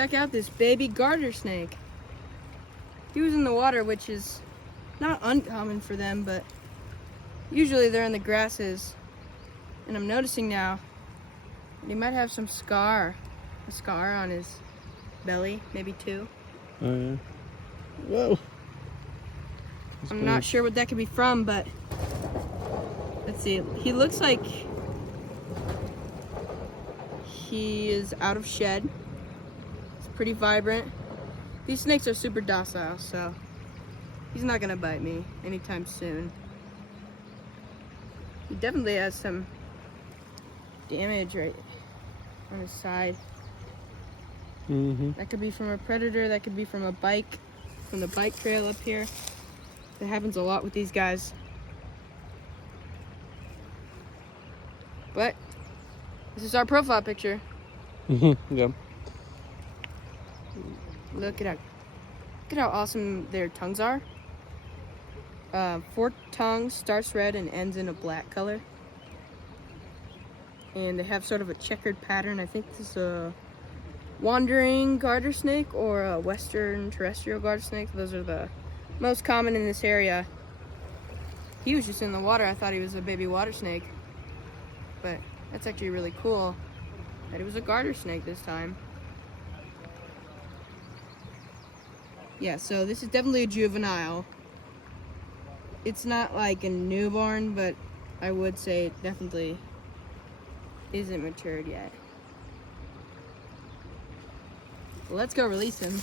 check out this baby garter snake. He was in the water, which is not uncommon for them, but usually they're in the grasses. And I'm noticing now that he might have a scar on his belly, maybe 2. Oh yeah. Whoa. I'm not sure what that could be from, but let's see. He looks like he is out of shed. It's pretty vibrant. These snakes are super docile, so he's not gonna bite me anytime soon. He definitely has some damage right on his side. That could be from a predator, that could be from a bike, from the bike trail up here. That happens a lot with these guys. But this is our profile picture. Yeah. Look at how awesome their tongues are. 4 tongues, starts red and ends in a black color. And they have sort of a checkered pattern. I think this is a wandering garter snake or a Western Terrestrial Garter Snake. Those are the most common in this area. He was just in the water. I thought he was a baby water snake. But that's actually really cool that it was a garter snake this time. Yeah, so this is definitely a juvenile. It's not like a newborn, but I would say it definitely isn't matured yet. Let's go release him.